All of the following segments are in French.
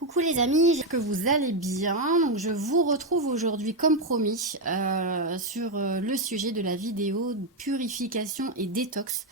Coucou les amis, j'espère que vous allez bien. Donc, je vous retrouve aujourd'hui comme promis sur le sujet de la vidéo purification et détox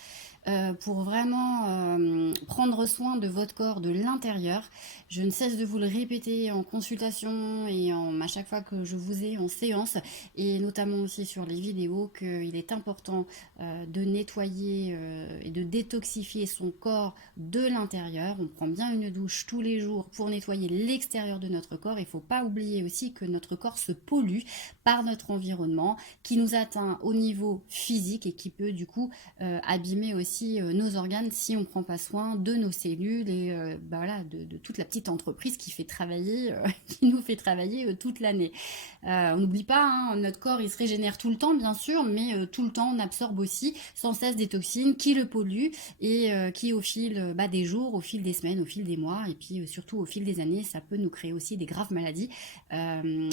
pour vraiment prendre soin de votre corps de l'intérieur. Je ne cesse de vous le répéter en consultation et à chaque fois que je vous ai en séance et notamment aussi sur les vidéos qu'il est important de nettoyer et de détoxifier son corps de l'intérieur. On prend bien une douche tous les jours pour nettoyer l'extérieur de notre corps. Il ne faut pas oublier aussi que notre corps se pollue par notre environnement, qui nous atteint au niveau physique et qui peut du coup abîmer aussi nos organes si on ne prend pas soin de nos cellules et voilà, de toute la petite entreprise qui fait travailler, qui nous fait travailler toute l'année. On n'oublie pas, hein, notre corps il se régénère tout le temps bien sûr, mais tout le temps on absorbe aussi sans cesse des toxines qui le polluent et qui au fil des jours, au fil des semaines, au fil des mois et puis surtout au fil des années, ça peut nous créer aussi des graves maladies,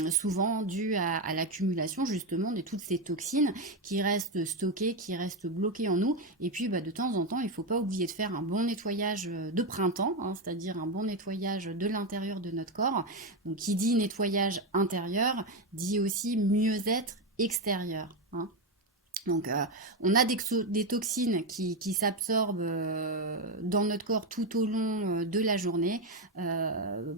souvent dues à l'accumulation justement de toutes ces toxines qui restent stockées, qui restent bloquées en nous. Et puis de temps en temps, il ne faut pas oublier de faire un bon nettoyage de printemps, hein, c'est-à-dire un bon nettoyage de l'intérieur de notre corps. Donc qui dit nettoyage intérieur, dit aussi mieux-être extérieur, hein. Donc, on a des toxines qui s'absorbent dans notre corps tout au long de la journée.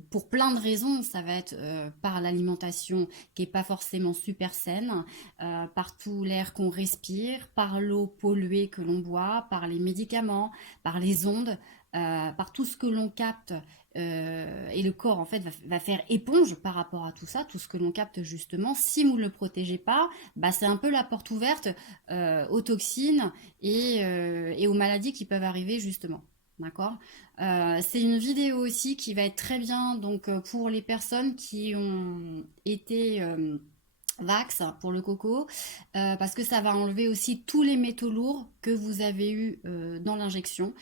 Pour plein de raisons, ça va être par l'alimentation qui n'est pas forcément super saine, par tout l'air qu'on respire, par l'eau polluée que l'on boit, par les médicaments, par les ondes, par tout ce que l'on capte. Et le corps en fait va faire éponge par rapport à tout ça, tout ce que l'on capte justement. Si vous ne le protégez pas, c'est un peu la porte ouverte aux toxines et aux maladies qui peuvent arriver justement. D'accord. C'est une vidéo aussi qui va être très bien donc pour les personnes qui ont été Vax pour le coco, parce que ça va enlever aussi tous les métaux lourds que vous avez eu dans l'injection.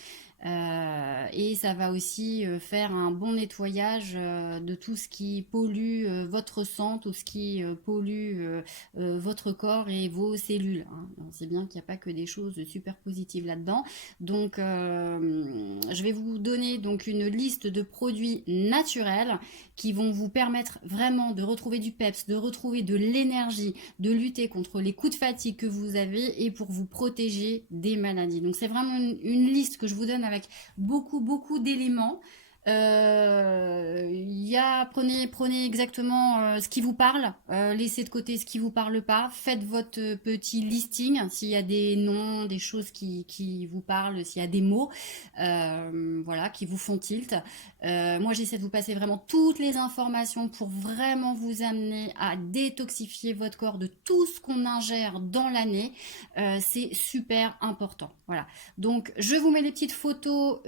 Et ça va aussi faire un bon nettoyage de tout ce qui pollue votre sang, tout ce qui pollue votre corps et vos cellules, hein. On sait bien qu'il n'y a pas que des choses super positives là-dedans. Donc, je vais vous donner donc une liste de produits naturels qui vont vous permettre vraiment de retrouver du peps, de retrouver de l'énergie, de lutter contre les coups de fatigue que vous avez et pour vous protéger des maladies. Donc c'est vraiment une liste que je vous donne avec beaucoup d'éléments. Prenez exactement ce qui vous parle, laissez de côté ce qui vous parle pas, faites votre petit listing s'il y a des noms, des choses qui vous parlent, s'il y a des mots, voilà, qui vous font tilt. Moi j'essaie de vous passer vraiment toutes les informations pour vraiment vous amener à détoxifier votre corps de tout ce qu'on ingère dans l'année. C'est super important. Voilà. Donc je vous mets des petites photos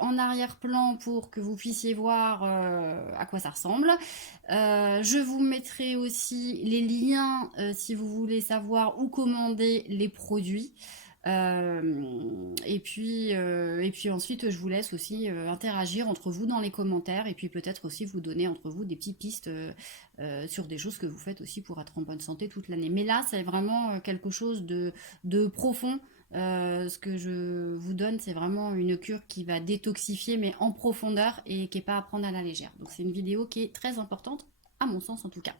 en arrière-plan pour que vous puissiez voir à quoi ça ressemble. Je vous mettrai aussi les liens si vous voulez savoir où commander les produits. Et puis ensuite, je vous laisse aussi interagir entre vous dans les commentaires et puis peut-être aussi vous donner entre vous des petites pistes sur des choses que vous faites aussi pour être en bonne santé toute l'année. Mais là, c'est vraiment quelque chose de profond. Ce que je vous donne, c'est vraiment une cure qui va détoxifier, mais en profondeur et qui n'est pas à prendre à la légère. Donc c'est une vidéo qui est très importante, à mon sens en tout cas.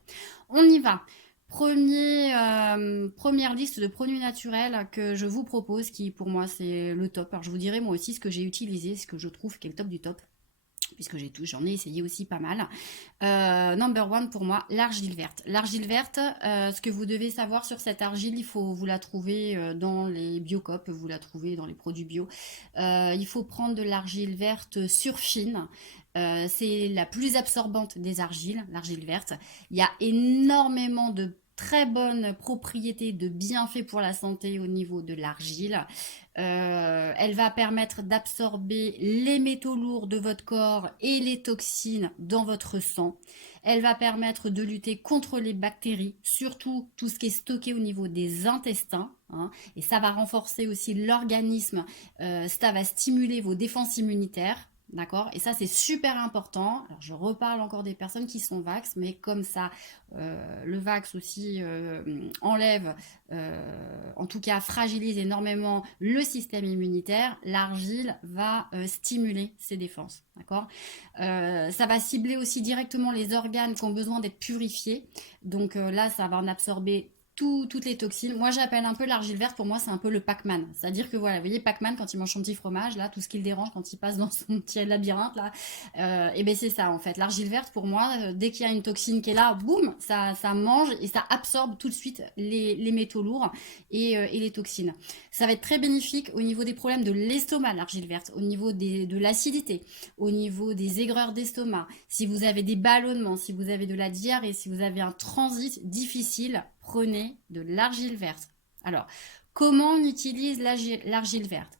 On y va. Première liste de produits naturels que je vous propose, qui pour moi c'est le top. Alors je vous dirai moi aussi ce que j'ai utilisé, ce que je trouve qui est le top du top, puisque j'en ai essayé aussi pas mal. Number one pour moi, l'argile verte. L'argile verte, ce que vous devez savoir sur cette argile, vous la trouvez dans les Biocop, vous la trouvez dans les produits bio. Il faut prendre de l'argile verte surfine. C'est la plus absorbante des argiles, l'argile verte. Il y a énormément de très bonnes propriétés de bienfaits pour la santé au niveau de l'argile. Elle va permettre d'absorber les métaux lourds de votre corps et les toxines dans votre sang. Elle va permettre de lutter contre les bactéries, surtout tout ce qui est stocké au niveau des intestins, hein, et ça va renforcer aussi l'organisme, ça va stimuler vos défenses immunitaires. D'accord? Et ça, c'est super important. Alors, je reparle encore des personnes qui sont vax, mais comme ça, le vax aussi enlève, en tout cas fragilise énormément le système immunitaire, l'argile va stimuler ses défenses. D'accord? Ça va cibler aussi directement les organes qui ont besoin d'être purifiés. Donc là, ça va en absorber toutes les toxines. Moi, j'appelle un peu l'argile verte, pour moi, c'est un peu le Pac-Man. C'est-à-dire que voilà, vous voyez, Pac-Man, quand il mange son petit fromage, là, tout ce qui le dérange quand il passe dans son petit labyrinthe, là, et ben c'est ça, en fait. L'argile verte, pour moi, dès qu'il y a une toxine qui est là, boum, ça mange et ça absorbe tout de suite les métaux lourds et les toxines. Ça va être très bénéfique au niveau des problèmes de l'estomac, l'argile verte, au niveau de l'acidité, au niveau des aigreurs d'estomac, si vous avez des ballonnements, si vous avez de la diarrhée, si vous avez un transit difficile, prenez de l'argile verte. Alors, comment on utilise l'argile verte?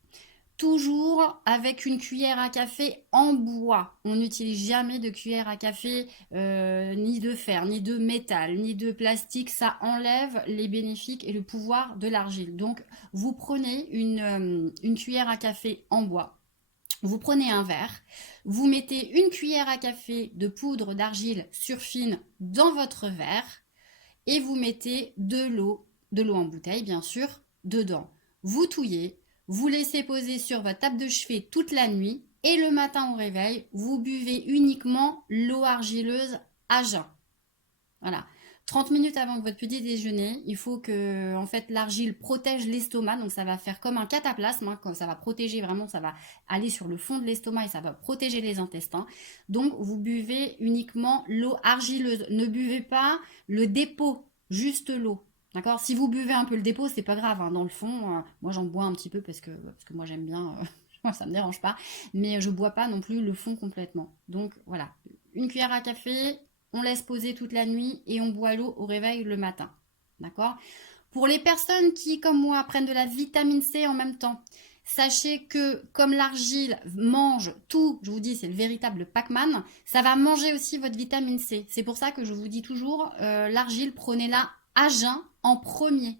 Toujours avec une cuillère à café en bois. On n'utilise jamais de cuillère à café, ni de fer, ni de métal, ni de plastique. Ça enlève les bénéfices et le pouvoir de l'argile. Donc, vous prenez une cuillère à café en bois. Vous prenez un verre, vous mettez une cuillère à café de poudre d'argile surfine dans votre verre et vous mettez de l'eau en bouteille bien sûr, dedans. Vous touillez, vous laissez poser sur votre table de chevet toute la nuit et le matin au réveil, vous buvez uniquement l'eau argileuse à jeun. Voilà. 30 minutes avant votre petit déjeuner, il faut que en fait l'argile protège l'estomac, donc ça va faire comme un cataplasme, hein, ça va protéger vraiment, ça va aller sur le fond de l'estomac et ça va protéger les intestins. Donc vous buvez uniquement l'eau argileuse, ne buvez pas le dépôt, juste l'eau. D'accord? Si vous buvez un peu le dépôt, c'est pas grave, hein, dans le fond, moi j'en bois un petit peu parce que moi j'aime bien, moi ça me dérange pas, mais je bois pas non plus le fond complètement. Donc voilà, une cuillère à café, on laisse poser toute la nuit et on boit l'eau au réveil le matin. D'accord? Pour les personnes qui, comme moi, prennent de la vitamine C en même temps, sachez que comme l'argile mange tout, je vous dis, c'est le véritable Pac-Man, ça va manger aussi votre vitamine C. C'est pour ça que je vous dis toujours, l'argile, prenez-la à jeun en premier.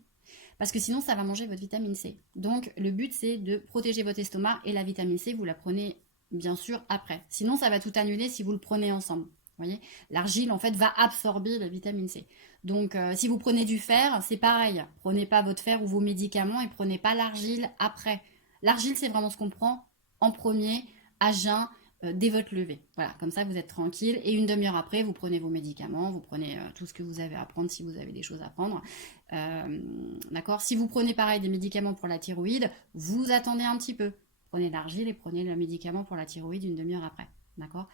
Parce que sinon, ça va manger votre vitamine C. Donc, le but, c'est de protéger votre estomac et la vitamine C, vous la prenez bien sûr après. Sinon, ça va tout annuler si vous le prenez ensemble. Vous voyez, l'argile en fait va absorber la vitamine C. Donc si vous prenez du fer, c'est pareil. Prenez pas votre fer ou vos médicaments et prenez pas l'argile après. L'argile, c'est vraiment ce qu'on prend en premier, à jeun, dès votre lever. Voilà, comme ça vous êtes tranquille. Et une demi-heure après, vous prenez vos médicaments, vous prenez tout ce que vous avez à prendre si vous avez des choses à prendre. D'accord. Si vous prenez pareil des médicaments pour la thyroïde, vous attendez un petit peu. Prenez l'argile et prenez le médicament pour la thyroïde une demi-heure après. D'accord.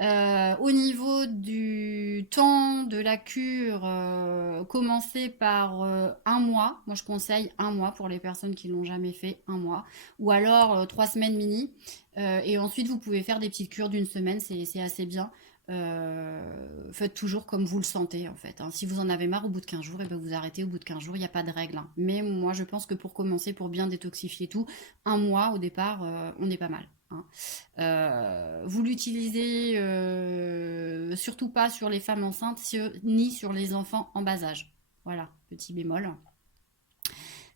Au niveau du temps de la cure, commencez par un mois. Moi, je conseille un mois pour les personnes qui l'ont jamais fait, un mois. Ou alors 3 semaines mini. Et ensuite, vous pouvez faire des petites cures d'une semaine, c'est assez bien. Faites toujours comme vous le sentez en fait, hein. Si vous en avez marre au bout de 15 jours, et ben vous arrêtez au bout de 15 jours, il n'y a pas de règle, hein. Mais moi je pense que pour commencer, pour bien détoxifier tout, un mois au départ, on est pas mal, hein. Vous l'utilisez surtout pas sur les femmes enceintes ni sur les enfants en bas âge. Voilà, petit bémol.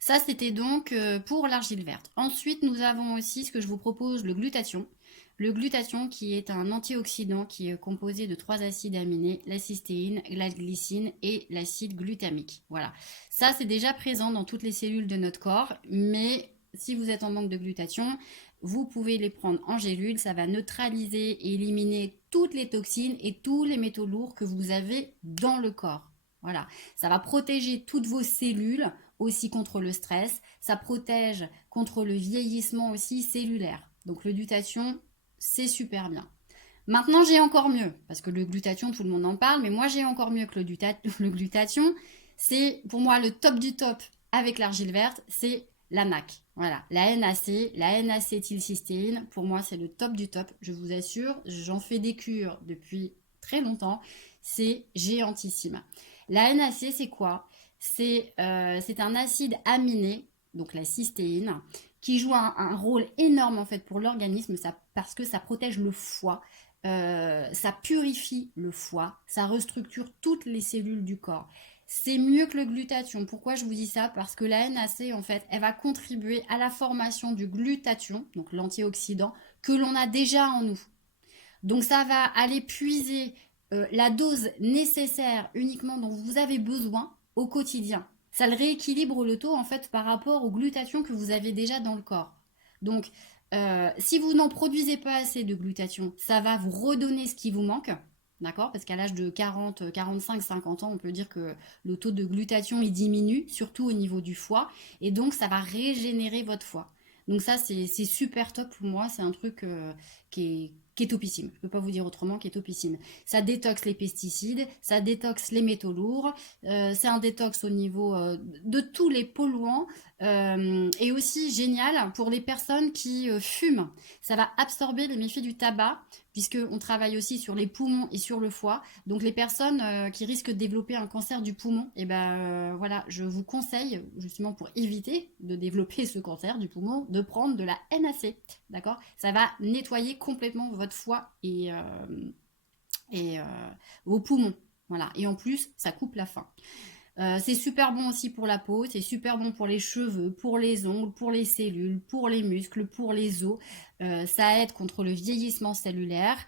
Ça, c'était donc pour l'argile verte. Ensuite, nous avons aussi ce que je vous propose, le glutathion. Le glutathion qui est un antioxydant qui est composé de 3 acides aminés, la cystéine, la glycine et l'acide glutamique. Voilà. Ça, c'est déjà présent dans toutes les cellules de notre corps, mais si vous êtes en manque de glutathion, vous pouvez les prendre en gélule. Ça va neutraliser et éliminer toutes les toxines et tous les métaux lourds que vous avez dans le corps. Voilà. Ça va protéger toutes vos cellules aussi contre le stress. Ça protège contre le vieillissement aussi cellulaire. Donc le glutathion, c'est super bien. Maintenant, j'ai encore mieux, parce que le glutathion, tout le monde en parle, mais moi, j'ai encore mieux que le glutathion. C'est pour moi le top du top avec l'argile verte, c'est la NAC. Voilà, la NAC, la N-acétylcystéine, pour moi, c'est le top du top. Je vous assure, j'en fais des cures depuis très longtemps. C'est géantissime. La NAC, c'est quoi? C'est un acide aminé, donc la cystéine, qui joue un rôle énorme en fait pour l'organisme parce que ça protège le foie, ça purifie le foie, ça restructure toutes les cellules du corps. C'est mieux que le glutathion. Pourquoi je vous dis ça? Parce que la NAC, en fait, elle va contribuer à la formation du glutathion, donc l'antioxydant, que l'on a déjà en nous. Donc ça va aller puiser la dose nécessaire uniquement dont vous avez besoin au quotidien. Ça le rééquilibre le taux en fait par rapport aux glutations que vous avez déjà dans le corps. Donc si vous n'en produisez pas assez de glutathion, ça va vous redonner ce qui vous manque. D'accord? Parce qu'à l'âge de 40, 45, 50 ans, on peut dire que le taux de glutathion il diminue, surtout au niveau du foie, et donc ça va régénérer votre foie. Donc ça, c'est super top pour moi, c'est un truc qui est topissime. Je ne peux pas vous dire autrement, qui est topissime. Ça détoxe les pesticides, ça détoxe les métaux lourds, c'est un détox au niveau de tous les polluants, et aussi génial pour les personnes qui fument. Ça va absorber les méfaits du tabac, puisqu'on travaille aussi sur les poumons et sur le foie. Donc les personnes qui risquent de développer un cancer du poumon, et ben voilà, je vous conseille, justement pour éviter de développer ce cancer du poumon, de prendre de la NAC. D'accord? Ça va nettoyer complètement votre foie et vos poumons. Voilà. Et en plus, ça coupe la faim. C'est super bon aussi pour la peau, c'est super bon pour les cheveux, pour les ongles, pour les cellules, pour les muscles, pour les os. Ça aide contre le vieillissement cellulaire.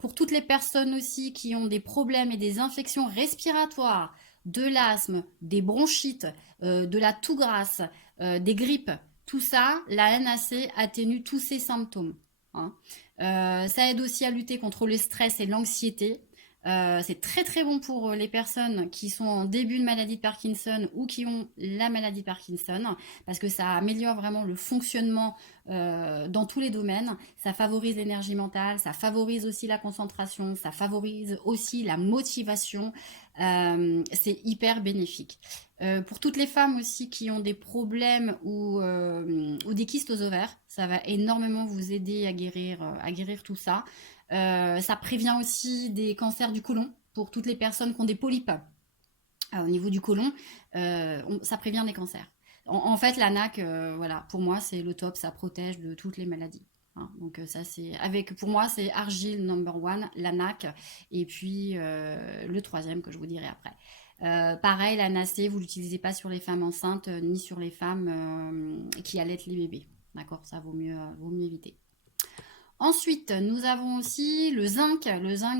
Pour toutes les personnes aussi qui ont des problèmes et des infections respiratoires, de l'asthme, des bronchites, de la toux grasse, des grippes, tout ça, la NAC atténue tous ces symptômes. Hein. Ça aide aussi à lutter contre le stress et l'anxiété. C'est très très bon pour les personnes qui sont en début de maladie de Parkinson ou qui ont la maladie de Parkinson parce que ça améliore vraiment le fonctionnement dans tous les domaines. Ça favorise l'énergie mentale, ça favorise aussi la concentration, ça favorise aussi la motivation. C'est hyper bénéfique. Pour toutes les femmes aussi qui ont des problèmes ou des kystes aux ovaires, ça va énormément vous aider à guérir tout ça. Ça prévient aussi des cancers du côlon pour toutes les personnes qui ont des polypes au niveau du côlon. Ça prévient des cancers. En fait, la NAC, voilà, pour moi, c'est le top. Ça protège de toutes les maladies. Hein. Donc ça, pour moi, c'est Argile number one, la NAC, et puis le troisième que je vous dirai après. Pareil, la NAC, vous l'utilisez pas sur les femmes enceintes ni sur les femmes qui allaitent les bébés. D'accord, ça vaut mieux éviter. Ensuite, nous avons aussi le zinc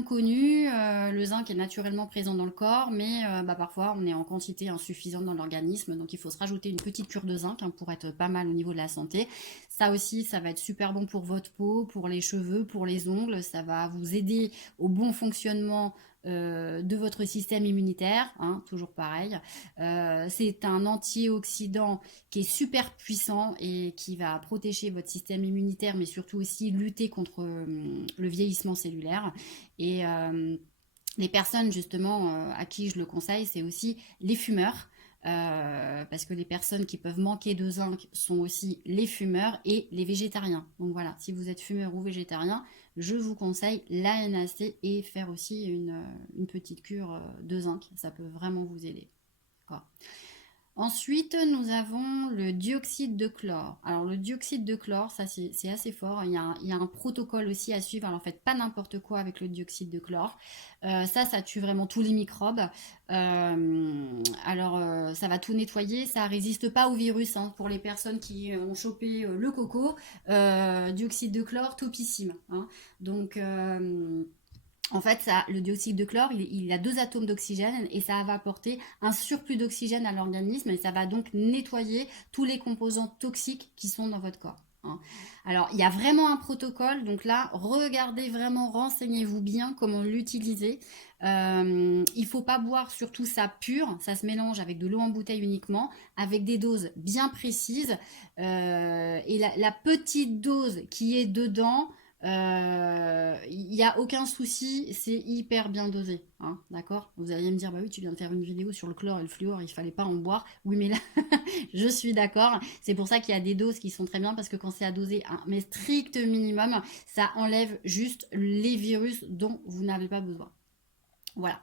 connu. Le zinc est naturellement présent dans le corps, mais parfois on est en quantité insuffisante dans l'organisme, donc il faut se rajouter une petite cure de zinc pour être pas mal au niveau de la santé. Ça aussi, ça va être super bon pour votre peau, pour les cheveux, pour les ongles. Ça va vous aider au bon fonctionnement de votre système immunitaire, hein, toujours pareil. C'est un antioxydant qui est super puissant et qui va protéger votre système immunitaire, mais surtout aussi lutter contre le vieillissement cellulaire. Et les personnes justement à qui je le conseille, c'est aussi les fumeurs. Parce que les personnes qui peuvent manquer de zinc sont aussi les fumeurs et les végétariens. Donc voilà, si vous êtes fumeur ou végétarien, je vous conseille la NAC et faire aussi une petite cure de zinc. Ça peut vraiment vous aider. D'accord. Ensuite, nous avons le dioxyde de chlore. Alors, le dioxyde de chlore, ça c'est assez fort. Il y a un protocole aussi à suivre. Alors, faites pas n'importe quoi avec le dioxyde de chlore. Ça tue vraiment tous les microbes. Ça va tout nettoyer. Ça résiste pas au virus. Hein, pour les personnes qui ont chopé le coco, dioxyde de chlore, topissime. Hein. Donc, en fait, le dioxyde de chlore, il a 2 atomes d'oxygène et ça va apporter un surplus d'oxygène à l'organisme et ça va donc nettoyer tous les composants toxiques qui sont dans votre corps. Hein. Alors, il y a vraiment un protocole, donc là, regardez vraiment, renseignez-vous bien comment l'utiliser. Il ne faut pas boire surtout ça pur, ça se mélange avec de l'eau en bouteille uniquement, avec des doses bien précises. Et la petite dose qui est dedans, il n'y a aucun souci, c'est hyper bien dosé, hein, d'accord. Vous allez me dire, bah oui, tu viens de faire une vidéo sur le chlore et le fluor, il fallait pas en boire. Oui, mais là, je suis d'accord. C'est pour ça qu'il y a des doses qui sont très bien, parce que quand c'est à doser mais strict minimum, ça enlève juste les virus dont vous n'avez pas besoin. Voilà.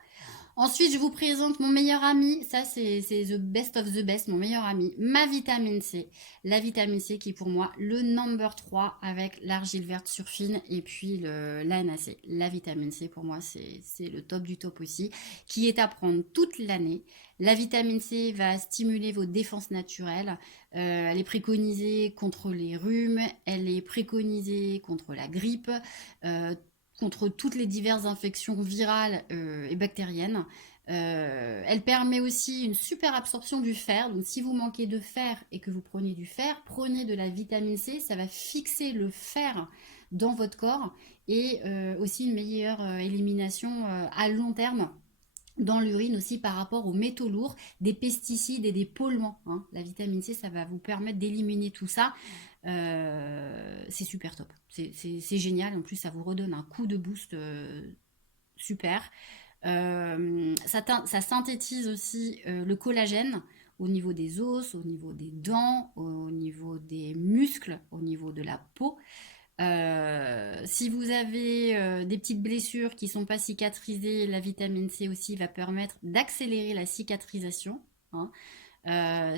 Ensuite, je vous présente mon meilleur ami. Ça, c'est the best of the best, mon meilleur ami. Ma vitamine C. La vitamine C qui est pour moi le number 3 avec l'argile verte surfine et puis la NAC. La vitamine C pour moi, c'est le top du top aussi, qui est à prendre toute l'année. La vitamine C va stimuler vos défenses naturelles. Elle est préconisée contre les rhumes, elle est préconisée contre la grippe, euh, contre toutes les diverses infections virales et bactériennes. Elle permet aussi une super absorption du fer. Donc si vous manquez de fer et que vous prenez du fer, prenez de la vitamine C. Ça va fixer le fer dans votre corps et aussi une meilleure élimination à long terme dans l'urine aussi par rapport aux métaux lourds, des pesticides et des polluants, hein. La vitamine C, ça va vous permettre d'éliminer tout ça. C'est super top. C'est génial. En plus, ça vous redonne un coup de boost super. Ça synthétise aussi le collagène au niveau des os, au niveau des dents, au niveau des muscles, au niveau de la peau. Si vous avez des petites blessures qui ne sont pas cicatrisées, la vitamine C aussi va permettre d'accélérer la cicatrisation, hein.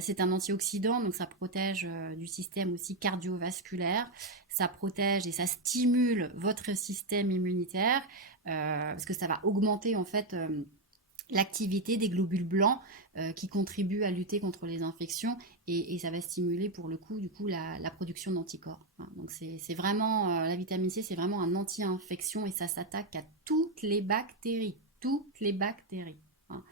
C'est un antioxydant, donc ça protège du système aussi cardiovasculaire, ça protège et ça stimule votre système immunitaire, parce que ça va augmenter en fait l'activité des globules blancs qui contribuent à lutter contre les infections et ça va stimuler pour le coup du coup la production d'anticorps, hein. Donc c'est vraiment la vitamine C, c'est vraiment un anti-infection et ça s'attaque à toutes les bactéries, hein.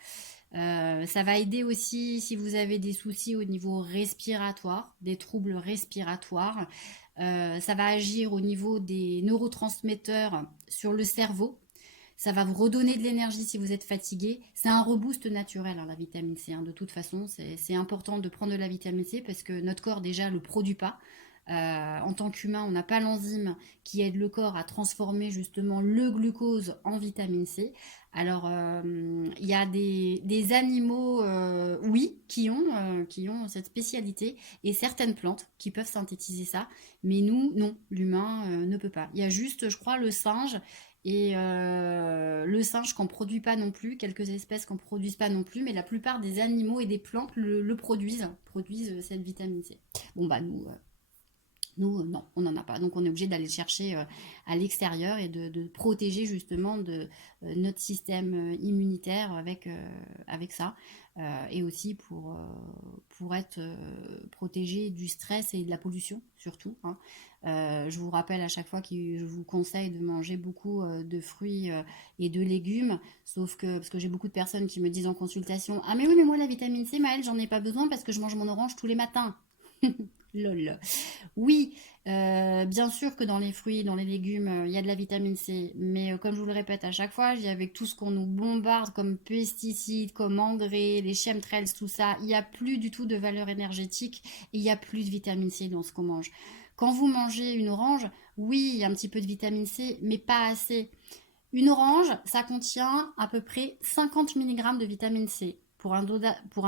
Ça va aider aussi si vous avez des soucis au niveau respiratoire, des troubles respiratoires. Ça va agir au niveau des neurotransmetteurs sur le cerveau. Ça va vous redonner de l'énergie si vous êtes fatigué. C'est un reboost naturel, hein, la vitamine C, hein. De toute façon, c'est important de prendre de la vitamine C parce que notre corps déjà ne le produit pas. En tant qu'humain, on n'a pas l'enzyme qui aide le corps à transformer justement le glucose en vitamine C. Alors, il y a des animaux, oui, qui ont cette spécialité et certaines plantes qui peuvent synthétiser ça, mais nous, non, l'humain ne peut pas. Il y a juste, je crois, le singe et le singe qu'on ne produit pas non plus, quelques espèces qu'on ne produise pas non plus, mais la plupart des animaux et des plantes le produisent cette vitamine C. Bon, bah nous, non, on n'en a pas. Donc, on est obligé d'aller le chercher à l'extérieur et de protéger justement notre système immunitaire avec ça. Et aussi pour être protégé du stress et de la pollution, surtout, hein. Je vous rappelle à chaque fois que je vous conseille de manger beaucoup de fruits et de légumes. Sauf que, parce que j'ai beaucoup de personnes qui me disent en consultation: ah, mais oui, mais moi, la vitamine C, Maëlle, j'en ai pas besoin parce que je mange mon orange tous les matins. Lol. Oui, bien sûr que dans les fruits, dans les légumes, il y a de la vitamine C, mais comme je vous le répète à chaque fois, avec tout ce qu'on nous bombarde comme pesticides, comme engrais, les chemtrails, tout ça, il n'y a plus du tout de valeur énergétique et il n'y a plus de vitamine C dans ce qu'on mange. Quand vous mangez une orange, oui, il y a un petit peu de vitamine C, mais pas assez. Une orange, ça contient à peu près 50 mg de vitamine C pour un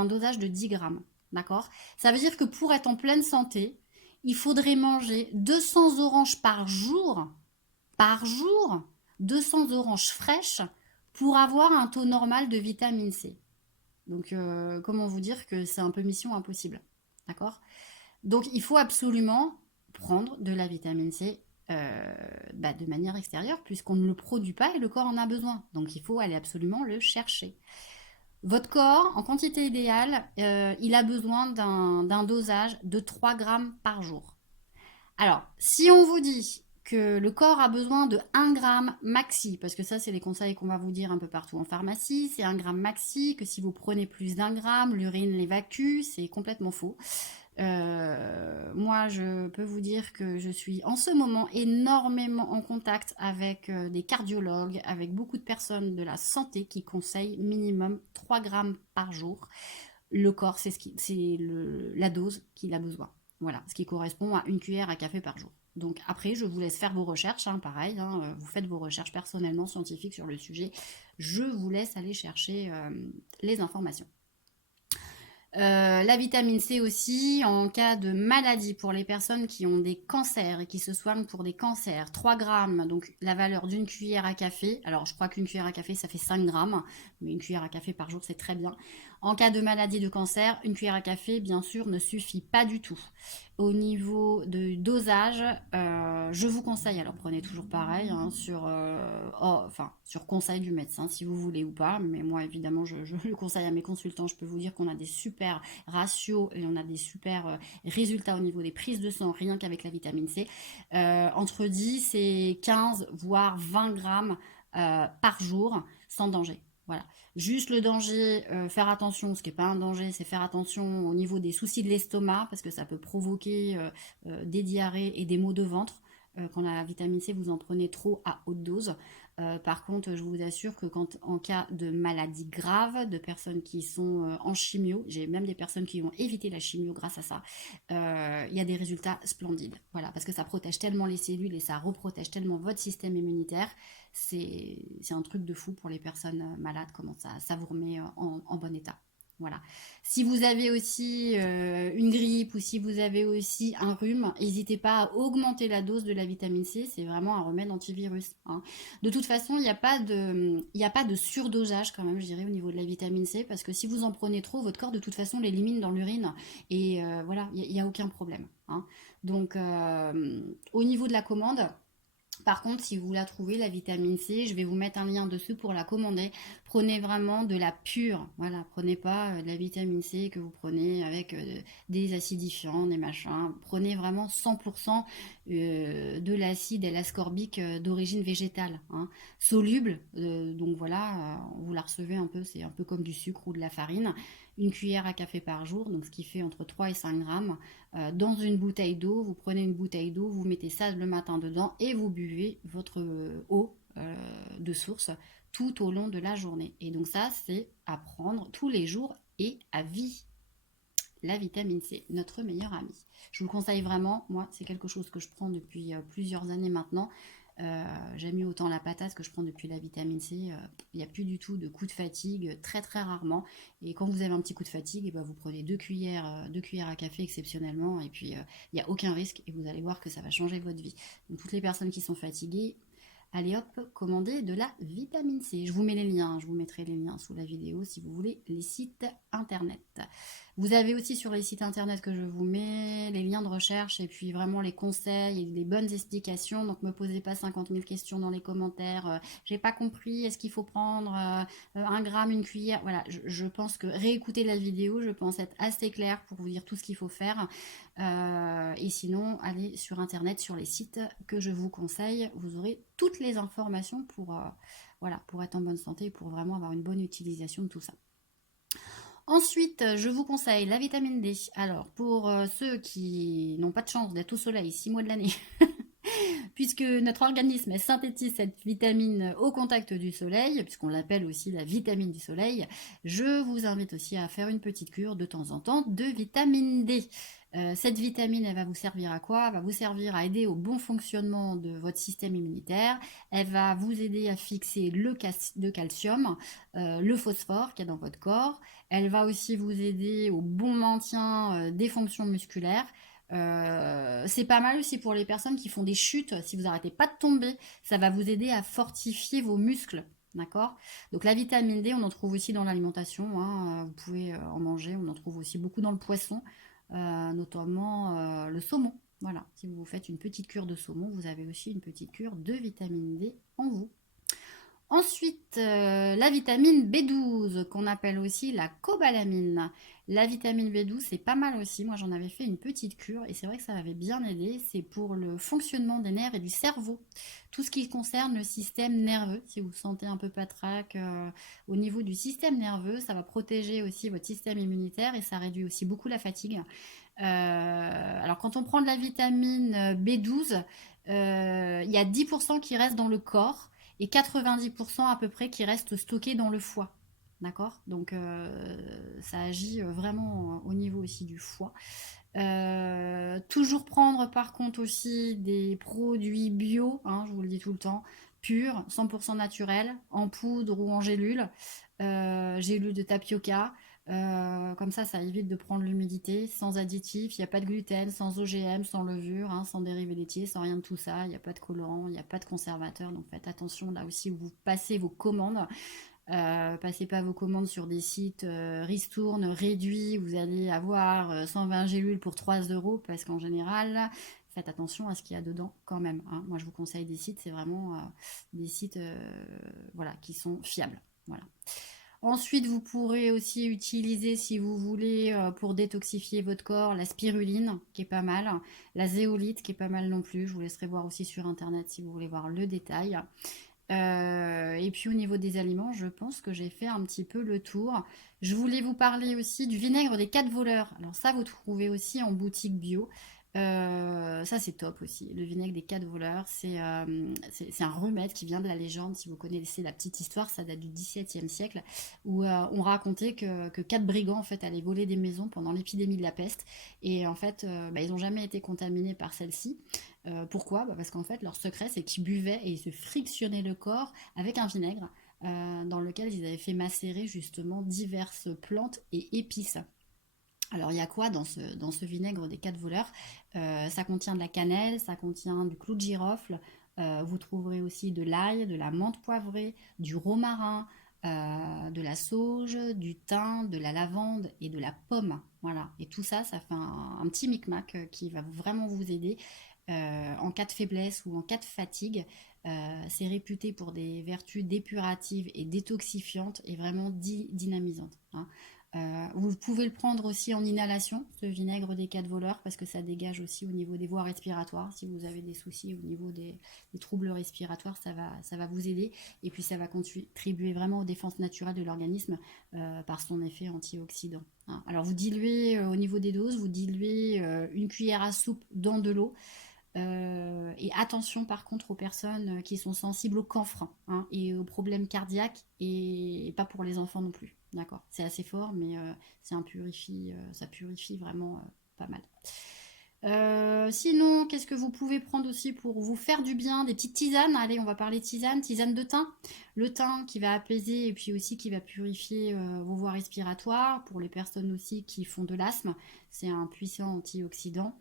dosage de 10 grammes. D'accord? Ça veut dire que pour être en pleine santé, il faudrait manger 200 oranges par jour, 200 oranges fraîches pour avoir un taux normal de vitamine C. Donc, comment vous dire que c'est un peu mission impossible. D'accord? Donc, il faut absolument prendre de la vitamine C de manière extérieure, puisqu'on ne le produit pas et le corps en a besoin. Donc, il faut aller absolument le chercher. Votre corps, en quantité idéale, il a besoin d'un dosage de 3 grammes par jour. Alors, si on vous dit que le corps a besoin de 1 gramme maxi, parce que ça, c'est les conseils qu'on va vous dire un peu partout en pharmacie, c'est 1 gramme maxi, que si vous prenez plus d'1 gramme, l'urine l'évacue, c'est complètement faux. Moi, je peux vous dire que je suis en ce moment énormément en contact avec des cardiologues, avec beaucoup de personnes de la santé qui conseillent minimum 3 grammes par jour. Le corps, c'est la dose qu'il a besoin. Voilà, ce qui correspond à une cuillère à café par jour. Donc après, je vous laisse faire vos recherches, hein, pareil, hein, vous faites vos recherches personnellement scientifiques sur le sujet. Je vous laisse aller chercher les informations. La vitamine C aussi, en cas de maladie pour les personnes qui ont des cancers et qui se soignent pour des cancers. 3 grammes, donc la valeur d'une cuillère à café. Alors je crois qu'une cuillère à café ça fait 5 grammes, mais une cuillère à café par jour c'est très bien. En cas de maladie de cancer, une cuillère à café bien sûr ne suffit pas du tout. Au niveau de dosage, je vous conseille, alors prenez toujours pareil, hein, sur conseil du médecin si vous voulez ou pas, mais moi évidemment je le conseille à mes consultants, je peux vous dire qu'on a des super ratios et on a des super résultats au niveau des prises de sang rien qu'avec la vitamine C. Entre 10 et 15 voire 20 grammes par jour sans danger. Voilà. Juste le danger, faire attention, ce qui n'est pas un danger, c'est faire attention au niveau des soucis de l'estomac, parce que ça peut provoquer des diarrhées et des maux de ventre. Quand la vitamine C, vous en prenez trop à haute dose. Par contre, je vous assure que quand en cas de maladie grave, de personnes qui sont en chimio, j'ai même des personnes qui ont évité la chimio grâce à ça, il y a des résultats splendides. Voilà, parce que ça protège tellement les cellules et ça reprotège tellement votre système immunitaire. C'est un truc de fou pour les personnes malades, comment ça vous remet en bon état. Voilà. Si vous avez aussi une grippe ou si vous avez aussi un rhume, n'hésitez pas à augmenter la dose de la vitamine C. C'est vraiment un remède antivirus, hein. De toute façon, il a pas de surdosage quand même, je dirais, au niveau de la vitamine C, parce que si vous en prenez trop, votre corps de toute façon l'élimine dans l'urine et voilà, il n'y a aucun problème, hein. Donc, au niveau de la commande, par contre, si vous la trouvez, la vitamine C, je vais vous mettre un lien dessus pour la commander. Prenez vraiment de la pure. Voilà, prenez pas de la vitamine C que vous prenez avec des acidifiants, des machins. Prenez vraiment 100% de l'acide L-ascorbique d'origine végétale, hein, soluble. Donc voilà, vous la recevez un peu, c'est un peu comme du sucre ou de la farine. Une cuillère à café par jour, donc ce qui fait entre 3 et 5 grammes dans une bouteille d'eau. Vous prenez une bouteille d'eau, vous mettez ça le matin dedans et vous buvez votre eau de source tout au long de la journée. Et donc ça, c'est à prendre tous les jours et à vie. La vitamine C, notre meilleure amie. Je vous le conseille vraiment, moi c'est quelque chose que je prends depuis plusieurs années maintenant. J'aime mieux autant la patate que je prends depuis la vitamine C. Il n'y a plus du tout de coup de fatigue, très très rarement. Et quand vous avez un petit coup de fatigue, et ben vous prenez 2 cuillères à café exceptionnellement. Et puis il n'y a aucun risque et vous allez voir que ça va changer votre vie. Donc toutes les personnes qui sont fatiguées, allez hop, commandez de la vitamine C. Je vous mets les liens, je vous mettrai les liens sous la vidéo si vous voulez les sites internet. Vous avez aussi sur les sites internet que je vous mets les liens de recherche et puis vraiment les conseils et les bonnes explications. Donc me posez pas 50 000 questions dans les commentaires. J'ai pas compris, est-ce qu'il faut prendre 1 gramme, une cuillère? Voilà, je pense que réécouter la vidéo, je pense être assez claire pour vous dire tout ce qu'il faut faire. Et sinon, allez sur internet, sur les sites que je vous conseille. Vous aurez toutes les informations voilà, pour être en bonne santé et pour vraiment avoir une bonne utilisation de tout ça. Ensuite, je vous conseille la vitamine D. Alors, pour ceux qui n'ont pas de chance d'être au soleil 6 mois de l'année, puisque notre organisme synthétise cette vitamine au contact du soleil, puisqu'on l'appelle aussi la vitamine du soleil, je vous invite aussi à faire une petite cure de temps en temps de vitamine D. Cette vitamine, elle va vous servir à quoi? Elle va vous servir à aider au bon fonctionnement de votre système immunitaire. Elle va vous aider à fixer le calcium, le phosphore qu'il y a dans votre corps. Elle va aussi vous aider au bon maintien des fonctions musculaires. C'est pas mal aussi pour les personnes qui font des chutes. Si vous n'arrêtez pas de tomber, ça va vous aider à fortifier vos muscles. D'accord? Donc la vitamine D, on en trouve aussi dans l'alimentation, hein. Vous pouvez en manger. On en trouve aussi beaucoup dans le poisson, notamment le saumon. Voilà, si vous faites une petite cure de saumon, vous avez aussi une petite cure de vitamine D en vous. Ensuite, la vitamine B12, qu'on appelle aussi la cobalamine. La vitamine B12, c'est pas mal aussi. Moi, j'en avais fait une petite cure et c'est vrai que ça m'avait bien aidé. C'est pour le fonctionnement des nerfs et du cerveau. Tout ce qui concerne le système nerveux. Si vous vous sentez un peu patraque au niveau du système nerveux, ça va protéger aussi votre système immunitaire et ça réduit aussi beaucoup la fatigue. Alors, quand on prend de la vitamine B12, il y a 10% qui reste dans le corps et 90% à peu près qui restent stockés dans le foie. D'accord? Donc ça agit vraiment au niveau aussi du foie. Toujours prendre par contre aussi des produits bio, hein, je vous le dis tout le temps, purs, 100% naturels, en poudre ou en gélule, gélule de tapioca. Comme ça évite de prendre l'humidité, sans additifs, il n'y a pas de gluten, sans OGM, sans levure, hein, sans dérivés laitiers, sans rien de tout ça, il n'y a pas de colorant, il n'y a pas de conservateur, donc faites attention là aussi où vous passez vos commandes. Passez pas vos commandes sur des sites ristournes réduits, vous allez avoir 120 gélules pour 3 euros, parce qu'en général, faites attention à ce qu'il y a dedans quand même, hein. Moi je vous conseille des sites, c'est vraiment des sites voilà, qui sont fiables. Voilà. Ensuite, vous pourrez aussi utiliser, si vous voulez, pour détoxifier votre corps, la spiruline, qui est pas mal, la zéolite, qui est pas mal non plus. Je vous laisserai voir aussi sur Internet si vous voulez voir le détail. Et puis au niveau des aliments, je pense que j'ai fait un petit peu le tour. Je voulais vous parler aussi du vinaigre des 4 voleurs. Alors ça, vous trouvez aussi en boutique bio. Ça, c'est top aussi. Le vinaigre des 4 voleurs, c'est un remède qui vient de la légende. Si vous connaissez la petite histoire, ça date du XVIIe siècle, où on racontait que 4 brigands en fait, allaient voler des maisons pendant l'épidémie de la peste. Et en fait, ils n'ont jamais été contaminés par celle-ci. Pourquoi? Parce qu'en fait, leur secret, c'est qu'ils buvaient et ils se frictionnaient le corps avec un vinaigre dans lequel ils avaient fait macérer justement diverses plantes et épices. Alors, il y a quoi dans ce vinaigre des 4 voleurs? Ça contient de la cannelle, ça contient du clou de girofle, vous trouverez aussi de l'ail, de la menthe poivrée, du romarin, de la sauge, du thym, de la lavande et de la pomme. Voilà. Et tout ça, ça fait un petit micmac qui va vraiment vous aider en cas de faiblesse ou en cas de fatigue. C'est réputé pour des vertus dépuratives et détoxifiantes et vraiment dynamisantes, hein. Vous pouvez le prendre aussi en inhalation, ce vinaigre des 4 voleurs, parce que ça dégage aussi au niveau des voies respiratoires. Si vous avez des soucis au niveau des troubles respiratoires, ça va vous aider. Et puis ça va contribuer vraiment aux défenses naturelles de l'organisme par son effet antioxydant, hein. Alors vous diluez au niveau des doses, vous diluez une cuillère à soupe dans de l'eau. Et attention par contre aux personnes qui sont sensibles au camphre, hein, et aux problèmes cardiaques, et pas pour les enfants non plus. D'accord, c'est assez fort, mais ça purifie vraiment pas mal. Sinon, qu'est-ce que vous pouvez prendre aussi pour vous faire du bien? Des petites tisanes. Allez, on va parler tisane de thym. Le thym qui va apaiser et puis aussi qui va purifier vos voies respiratoires. Pour les personnes aussi qui font de l'asthme, c'est un puissant antioxydant.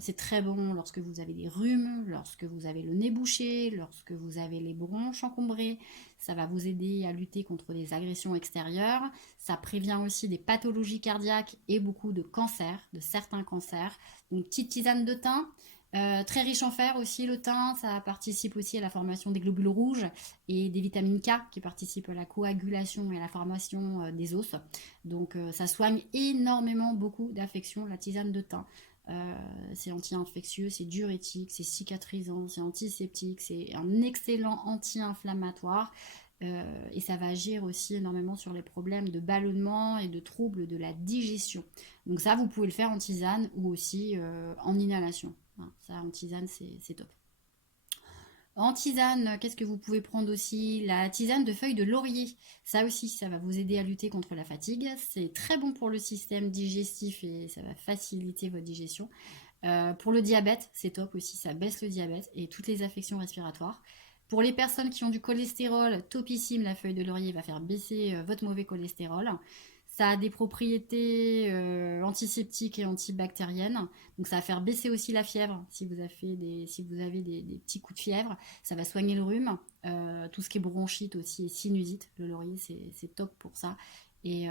C'est très bon lorsque vous avez des rhumes, lorsque vous avez le nez bouché, lorsque vous avez les bronches encombrées. Ça va vous aider à lutter contre des agressions extérieures. Ça prévient aussi des pathologies cardiaques et beaucoup de cancers, de certains cancers. Donc, petite tisane de thym. Très riche en fer aussi, le thym. Ça participe aussi à la formation des globules rouges et des vitamines K qui participent à la coagulation et à la formation des os. Donc ça soigne énormément beaucoup d'affections, la tisane de thym. C'est anti-infectieux, c'est diurétique, c'est cicatrisant, c'est antiseptique, c'est un excellent anti-inflammatoire. Et ça va agir aussi énormément sur les problèmes de ballonnement et de troubles de la digestion. Donc ça, vous pouvez le faire en tisane ou aussi en inhalation, hein. Ça, en tisane, c'est top. En tisane, qu'est-ce que vous pouvez prendre aussi? La tisane de feuilles de laurier. Ça aussi, ça va vous aider à lutter contre la fatigue. C'est très bon pour le système digestif et ça va faciliter votre digestion. Pour le diabète, c'est top aussi, ça baisse le diabète et toutes les affections respiratoires. Pour les personnes qui ont du cholestérol, topissime, la feuille de laurier va faire baisser votre mauvais cholestérol. Ça a des propriétés antiseptiques et antibactériennes. Donc ça va faire baisser aussi la fièvre si vous avez des petits coups de fièvre. Ça va soigner le rhume. Tout ce qui est bronchite aussi et sinusite. Le laurier, c'est top pour ça. Et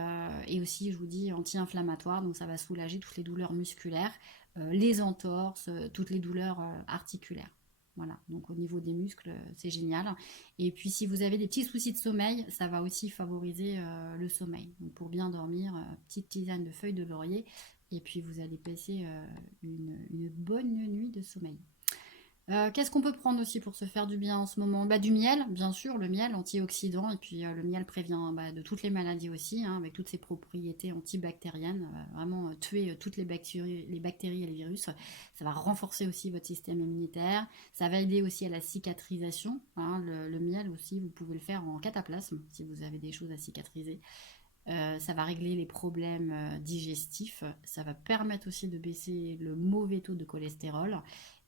aussi, je vous dis, anti-inflammatoire. Donc ça va soulager toutes les douleurs musculaires, les entorses, toutes les douleurs articulaires. Voilà, donc au niveau des muscles, c'est génial. Et puis si vous avez des petits soucis de sommeil, ça va aussi favoriser le sommeil. Donc pour bien dormir, petite tisane de feuilles de laurier, et puis vous allez passer une bonne nuit de sommeil. Qu'est-ce qu'on peut prendre aussi pour se faire du bien en ce moment? Du miel, bien sûr, le miel antioxydant, et puis le miel prévient de toutes les maladies aussi, hein, avec toutes ses propriétés antibactériennes, vraiment tuer toutes les bactéries et les virus. Ça va renforcer aussi votre système immunitaire, ça va aider aussi à la cicatrisation, hein, le miel aussi, vous pouvez le faire en cataplasme si vous avez des choses à cicatriser. Ça va régler les problèmes digestifs, ça va permettre aussi de baisser le mauvais taux de cholestérol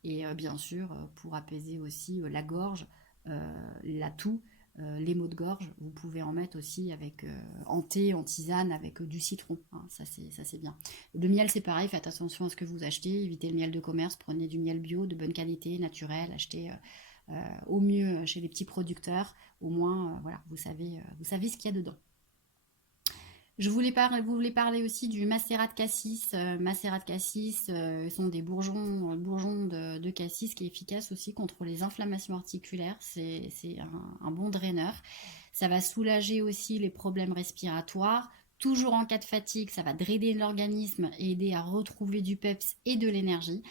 et bien sûr pour apaiser aussi la gorge, la toux. les maux de gorge. Vous pouvez en mettre aussi avec en thé, en tisane, avec du citron. Hein, ça c'est bien. Le miel c'est pareil, faites attention à ce que vous achetez, évitez le miel de commerce, prenez du miel bio, de bonne qualité, naturel, achetez au mieux chez les petits producteurs. Au moins, voilà, vous savez ce qu'il y a dedans. Vous voulez parler aussi du macérat de cassis. Macérat de cassis sont des bourgeons de cassis qui est efficace aussi contre les inflammations articulaires. C'est un bon draineur. Ça va soulager aussi les problèmes respiratoires. Toujours en cas de fatigue, ça va drainer l'organisme et aider à retrouver du peps et de l'énergie.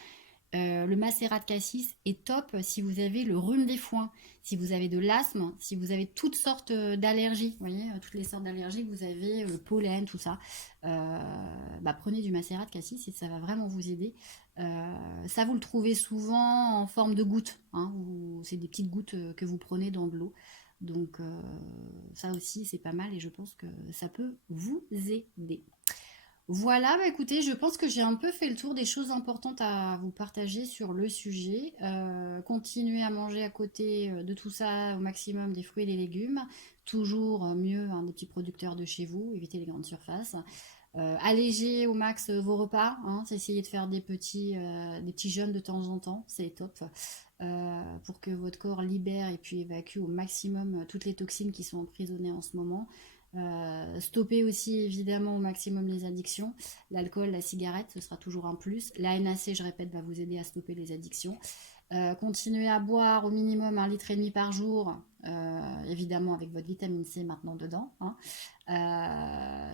Le macérat de cassis est top si vous avez le rhume des foins, si vous avez de l'asthme, si vous avez toutes sortes d'allergies, vous voyez, toutes les sortes d'allergies que vous avez, le pollen, tout ça. Prenez du macérat de cassis et ça va vraiment vous aider. Ça, vous le trouvez souvent en forme de gouttes, hein, c'est des petites gouttes que vous prenez dans de l'eau. Donc ça aussi, c'est pas mal et je pense que ça peut vous aider. Voilà, écoutez, je pense que j'ai un peu fait le tour des choses importantes à vous partager sur le sujet. Continuez à manger à côté de tout ça au maximum des fruits et des légumes. Toujours mieux hein, des petits producteurs de chez vous, évitez les grandes surfaces. Allégez au max vos repas, hein, essayez de faire des petits jeûnes de temps en temps, c'est top. Pour que votre corps libère et puis évacue au maximum toutes les toxines qui sont emprisonnées en ce moment. Stopper aussi évidemment au maximum les addictions. L'alcool, la cigarette, ce sera toujours un plus. La NAC, je répète, va vous aider à stopper les addictions. Continuez à boire au minimum 1,5 litre par jour, évidemment avec votre vitamine C maintenant dedans. Hein.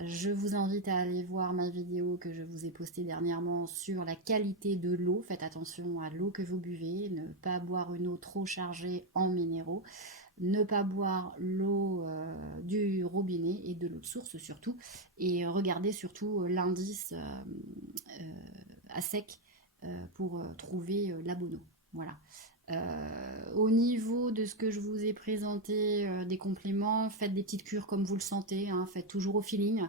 Je vous invite à aller voir ma vidéo que je vous ai postée dernièrement sur la qualité de l'eau. Faites attention à l'eau que vous buvez, ne pas boire une eau trop chargée en minéraux. Ne pas boire l'eau du robinet et de l'eau de source surtout. Et regardez surtout l'indice à sec pour trouver la bonne eau. Voilà. Au niveau de ce que je vous ai présenté, des compléments, faites des petites cures comme vous le sentez, hein, faites toujours au feeling.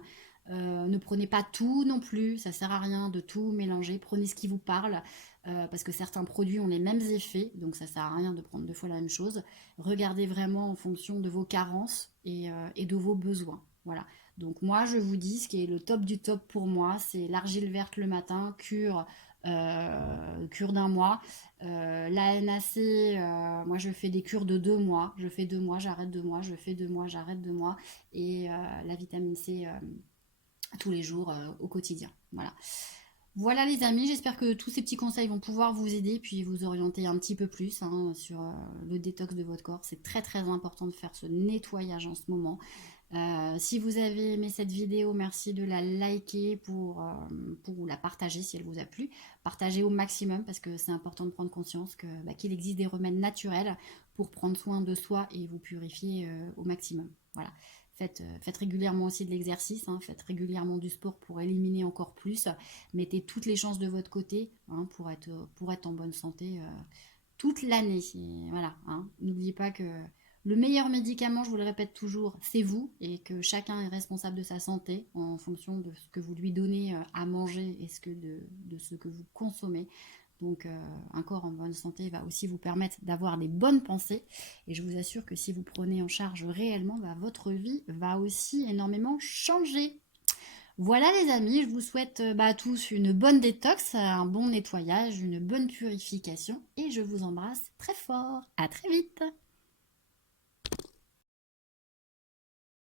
Ne prenez pas tout non plus, ça sert à rien de tout mélanger, prenez ce qui vous parle, parce que certains produits ont les mêmes effets, donc ça sert à rien de prendre deux fois la même chose. Regardez vraiment en fonction de vos carences et de vos besoins. Voilà. Donc moi je vous dis ce qui est le top du top pour moi, c'est l'argile verte le matin, cure d'un mois. La NAC, moi je fais des cures de 2 mois. Je fais 2 mois, j'arrête 2 mois, je fais 2 mois, j'arrête 2 mois. Et la vitamine C tous les jours au quotidien. Voilà. Voilà les amis, j'espère que tous ces petits conseils vont pouvoir vous aider puis vous orienter un petit peu plus hein, sur le détox de votre corps. C'est très très important de faire ce nettoyage en ce moment. Si vous avez aimé cette vidéo, merci de la liker pour la partager si elle vous a plu. Partagez au maximum parce que c'est important de prendre conscience qu'il existe des remèdes naturels pour prendre soin de soi et vous purifier au maximum. Voilà. Faites régulièrement aussi de l'exercice, hein, faites régulièrement du sport pour éliminer encore plus. Mettez toutes les chances de votre côté hein, pour être en bonne santé toute l'année. Voilà, hein. N'oubliez pas que le meilleur médicament, je vous le répète toujours, c'est vous et que chacun est responsable de sa santé en fonction de ce que vous lui donnez à manger et de ce que vous consommez. Donc un corps en bonne santé va aussi vous permettre d'avoir des bonnes pensées. Et je vous assure que si vous prenez en charge réellement, votre vie va aussi énormément changer. Voilà les amis, je vous souhaite à tous une bonne détox, un bon nettoyage, une bonne purification. Et je vous embrasse très fort. À très vite.